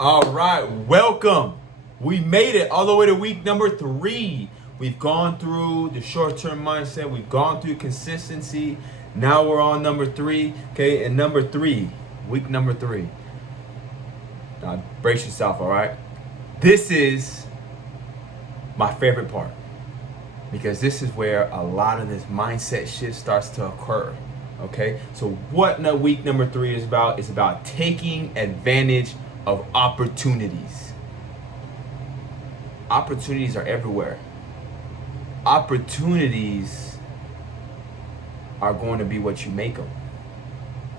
All right, welcome. We made it all the way to week number 3. We've gone through the short-term mindset. We've gone through consistency. Now we're on number 3. Okay, and number 3, week number 3. Now brace yourself, all right? This is my favorite part because this is where a lot of this mindset shit starts to occur. Okay, so what week number 3 is about? It's about taking advantage of opportunities. Opportunities are everywhere. Opportunities are going to be what you make them.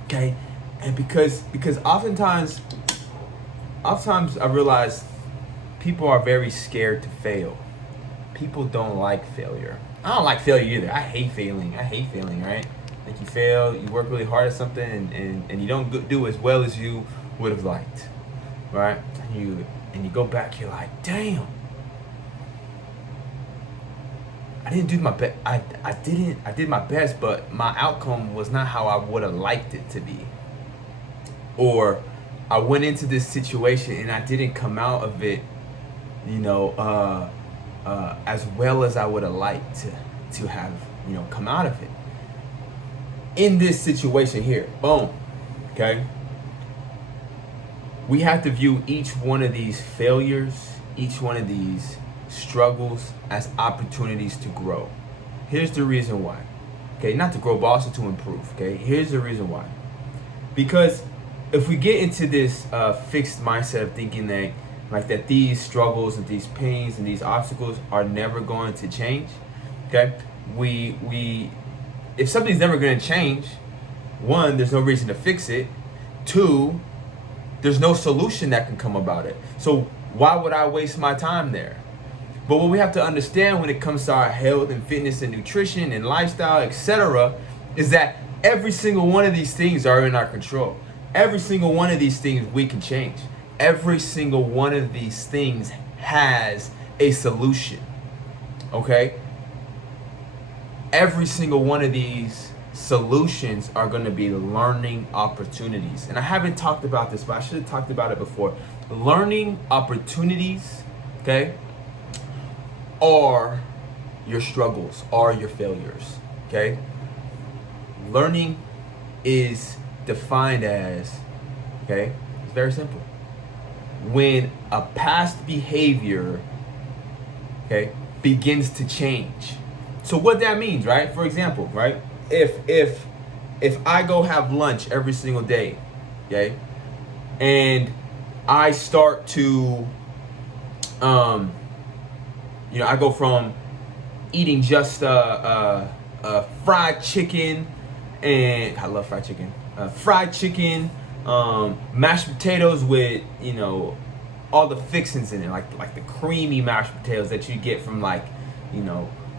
Okay, and because oftentimes I realize people are very scared to fail. People don't like failure. I don't like failure either. I hate failing, right? Like you fail, you work really hard at something and you don't do as well as you would have liked. Right? And you go back, you're like, damn. I didn't do my best. I did my best, but my outcome was not how I would have liked it to be. Or I went into this situation and I didn't come out of it, as well as I would have liked to have, come out of it. In this situation here, boom, okay? We have to view each one of these failures, each one of these struggles as opportunities to grow. Here's the reason why. Okay, not to grow, but also to improve. Okay, here's the reason why. Because if we get into this fixed mindset of thinking that these struggles and these pains and these obstacles are never going to change, okay, if something's never going to change, one, there's no reason to fix it. Two, there's no solution that can come about it. So why would I waste my time there? But what we have to understand when it comes to our health and fitness and nutrition and lifestyle, etc., is that every single one of these things are in our control. Every single one of these things we can change. Every single one of these things has a solution. Okay? Every single one of these solutions are going to be learning opportunities. And I haven't talked about this, but I should have talked about it before. Learning opportunities, okay, are your struggles, are your failures, okay? Learning is defined as, okay, it's very simple. When a past behavior, okay, begins to change. So what that means, right? For example, right? If I go have lunch every single day, okay, and I start to, I go from eating just fried chicken, and I love fried chicken. Fried chicken, mashed potatoes with all the fixings in it, like the creamy mashed potatoes that you get from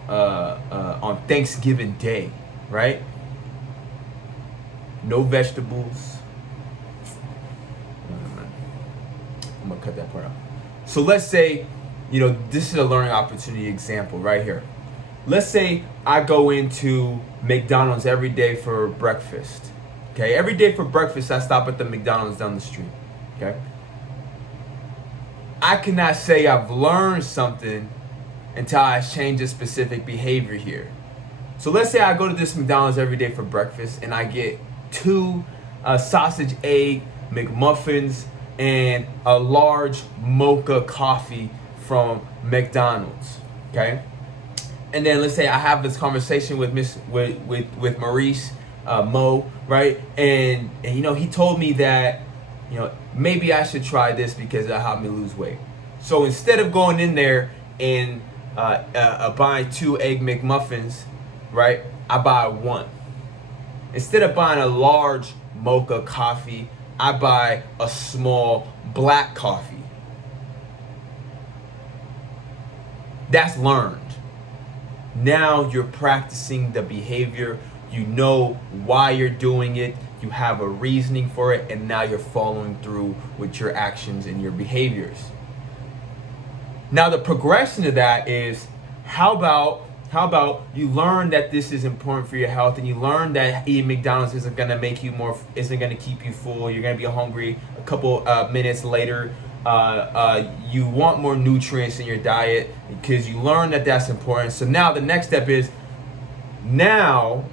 on Thanksgiving Day, right? No vegetables. I'm gonna cut that part out. So let's say, this is a learning opportunity example right here. Let's say I go into McDonald's every day for breakfast. Okay, every day for breakfast I stop at the McDonald's down the street. Okay, I cannot say I've learned something until I change a specific behavior here. So let's say I go to this McDonald's every day for breakfast and I get 2 sausage egg McMuffins and a large mocha coffee from McDonald's. Okay, and then let's say I have this conversation with with Maurice Mo, right? And he told me that maybe I should try this because it'll help me lose weight. So instead of going in there and buying 2 egg McMuffins, right, I buy 1. Instead of buying a large mocha coffee, I buy a small black coffee. That's learned. Now you're practicing the behavior. You know why you're doing it. You have a reasoning for it, and now you're following through with your actions and your behaviors. Now the progression of that is, how about you learn that this is important for your health, and you learn that eating McDonald's isn't gonna keep you full. You're gonna be hungry a couple minutes later. You want more nutrients in your diet because you learn that that's important. So now the next step is, now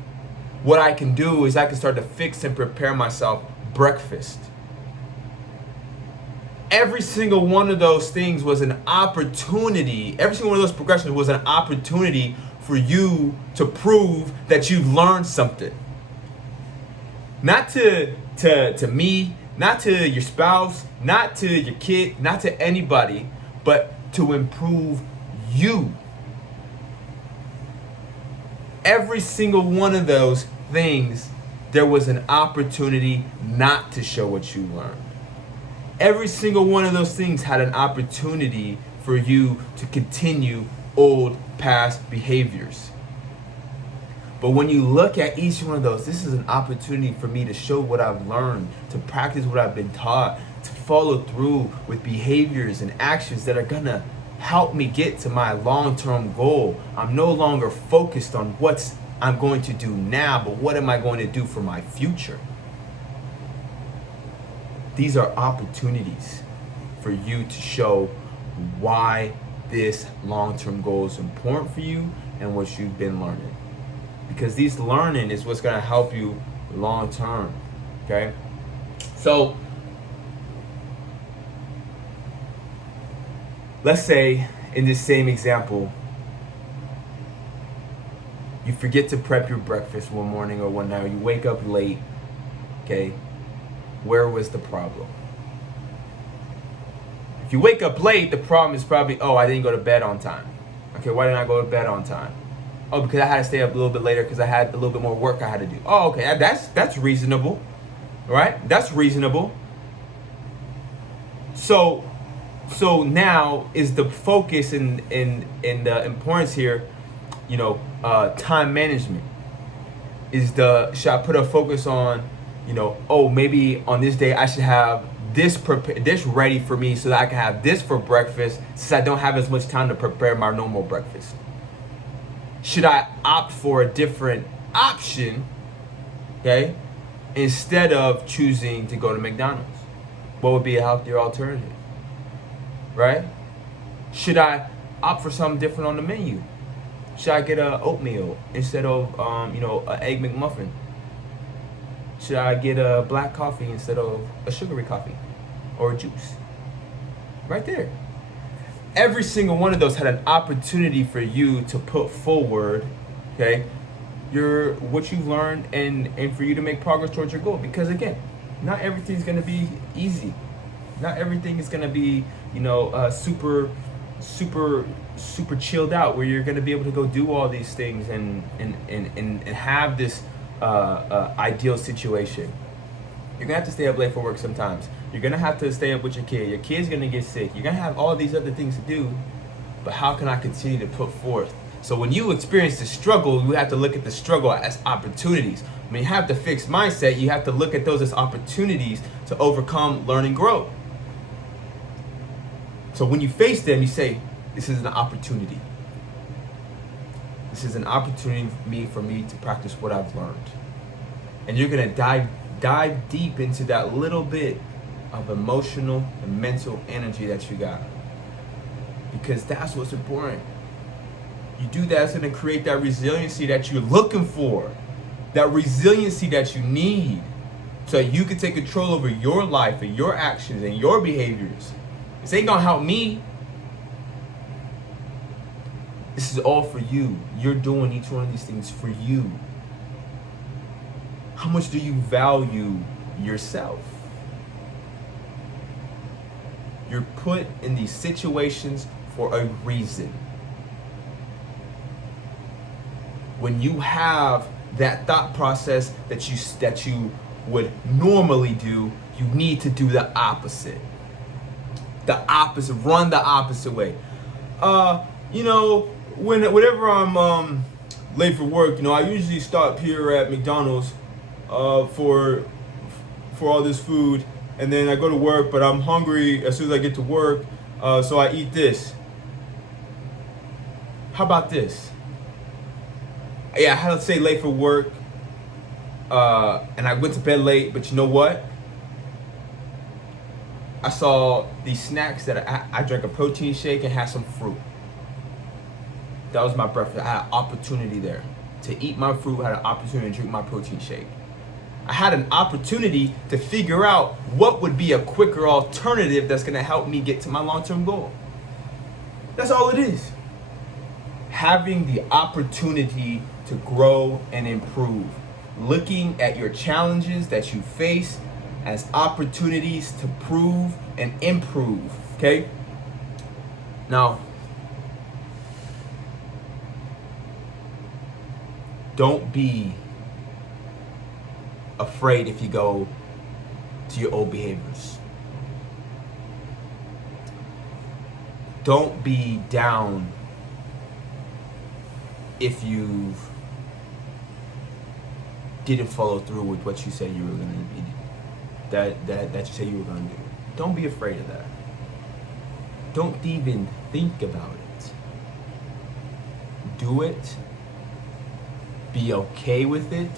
what I can do is I can start to fix and prepare myself breakfast. Every single one of those things was an opportunity. Every single one of those progressions was an opportunity for you to prove that you've learned something. Not to me, not to your spouse, not to your kid, not to anybody, but to improve you. Every single one of those things, there was an opportunity not to show what you learned. Every single one of those things had an opportunity for you to continue old past behaviors. But when you look at each one of those, this is an opportunity for me to show what I've learned, to practice what I've been taught, to follow through with behaviors and actions that are gonna help me get to my long-term goal. I'm no longer focused on what I'm going to do now, but what am I going to do for my future? These are opportunities for you to show why this long-term goal is important for you and what you've been learning. Because this learning is what's going to help you long-term, okay? So, let's say in this same example, you forget to prep your breakfast one morning or one night, or you wake up late, okay? Where was the problem? If you wake up late, the problem is probably, oh, I didn't go to bed on time. Okay, why didn't I go to bed on time? Oh, because I had to stay up a little bit later because I had a little bit more work I had to do. Oh, okay, that's reasonable, right? That's reasonable. So now is the focus in the importance here, time management. Should I put a focus on, oh, maybe on this day I should have this ready for me so that I can have this for breakfast, since I don't have as much time to prepare my normal breakfast. Should I opt for a different option, okay, instead of choosing to go to McDonald's? What would be a healthier alternative, right? Should I opt for something different on the menu? Should I get a oatmeal instead of, an egg McMuffin? Should I get a black coffee instead of a sugary coffee or a juice? Right there. Every single one of those had an opportunity for you to put forward, okay, what you've learned and for you to make progress towards your goal. Because again, not everything's gonna be easy. Not everything is gonna be, super chilled out, where you're gonna be able to go do all these things and have this ideal situation. You're gonna have to stay up late for work sometimes. You're gonna have to stay up with your kid. Your kid's gonna get sick. You're gonna have all these other things to do. But how can I continue to put forth? So when you experience the struggle, you have to look at the struggle as opportunities. When you have the fixed mindset, you have to look at those as opportunities to overcome, learn, and grow. So when you face them, you say, this is an opportunity. This is an opportunity for me to practice what I've learned. And you're gonna dive deep into that little bit of emotional and mental energy that you got. Because that's what's important. You do that, it's gonna create that resiliency that you're looking for. That resiliency that you need, so you can take control over your life and your actions and your behaviors. This ain't gonna help me. This is all for you. You're doing each one of these things for you. How much do you value yourself? You're put in these situations for a reason. When you have that thought process that you would normally do, you need to do the opposite. Run the opposite way. Whenever I'm late for work, I usually stop here at McDonald's for all this food, and then I go to work, but I'm hungry as soon as I get to work, so I eat this. How about this? Yeah, I had to stay late for work, and I went to bed late, but you know what? I saw these snacks that I drank a protein shake and had some fruit. That was my breakfast. I had an opportunity there to eat my fruit, I had an opportunity to drink my protein shake. I had an opportunity to figure out what would be a quicker alternative that's gonna help me get to my long-term goal. That's all it is. Having the opportunity to grow and improve. Looking at your challenges that you face as opportunities to prove and improve, okay? Now, don't be afraid if you go to your old behaviors. Don't be down if you didn't follow through with what you said you were going to be, that you said you were going to do. Don't be afraid of that. Don't even think about it. Do it. Be okay with it.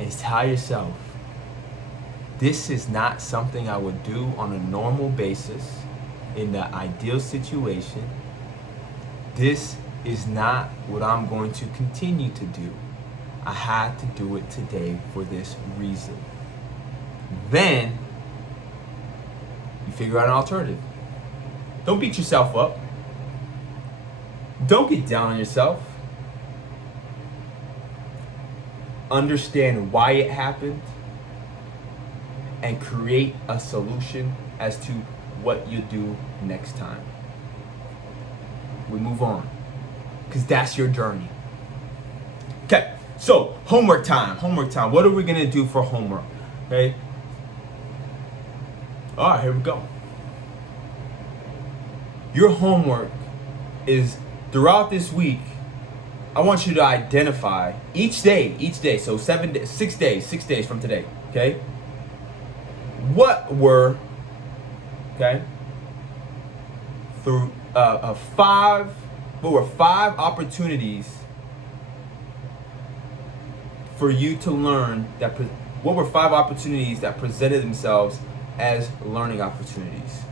And tell yourself, this is not something I would do on a normal basis in the ideal situation. This is not what I'm going to continue to do. I had to do it today for this reason. Then you figure out an alternative. Don't beat yourself up. Don't get down on yourself. Understand why it happened and create a solution as to what you do next time. We move on because that's your journey. Okay, so homework time. What are we gonna do for homework? Okay. All right, here we go. Your homework is throughout this week. I want you to identify each day. So 6 days from today. Okay. What were five opportunities for you to learn what were 5 opportunities that presented themselves as learning opportunities?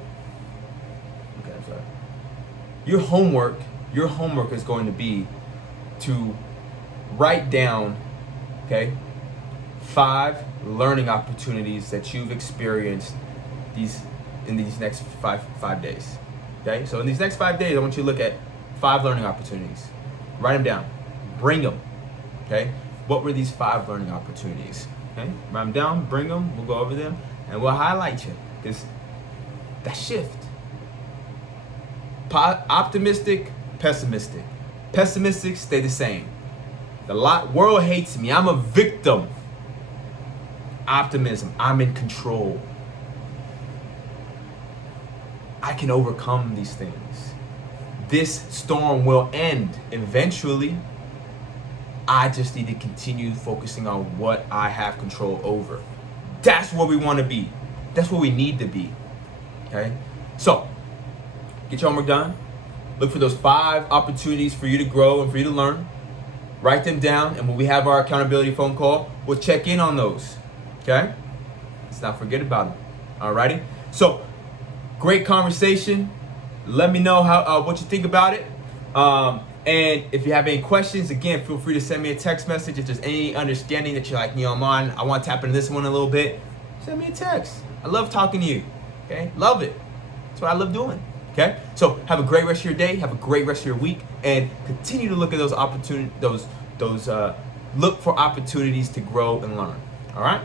Okay, I'm sorry. Your homework is going to be to write down, 5 learning opportunities that you've experienced in these next five days. Okay, so in these next 5 days, I want you to look at 5 learning opportunities. Write them down. Bring them. Okay, what were these 5 learning opportunities? Okay, write them down. Bring them. We'll go over them, and we'll highlight you. Because that shift. Optimistic, pessimistic. Pessimistic, stay the same. The world hates me. I'm a victim. Optimism, I'm in control. I can overcome these things. This storm will end eventually. I just need to continue focusing on what I have control over. That's where we want to be. That's where we need to be. Okay? So, get your homework done. Look for those 5 opportunities for you to grow and for you to learn. Write them down, and when we have our accountability phone call, we'll check in on those. Okay? Let's not forget about them. Alrighty? So, great conversation. Let me know what you think about it. And if you have any questions, again, feel free to send me a text message. If there's any understanding that you're like, man, I want to tap into this one a little bit, send me a text. I love talking to you. Okay? Love it. That's what I love doing. Okay? So have a great rest of your day. Have a great rest of your week, and continue to look at those opportunities. Look for opportunities to grow and learn. All right?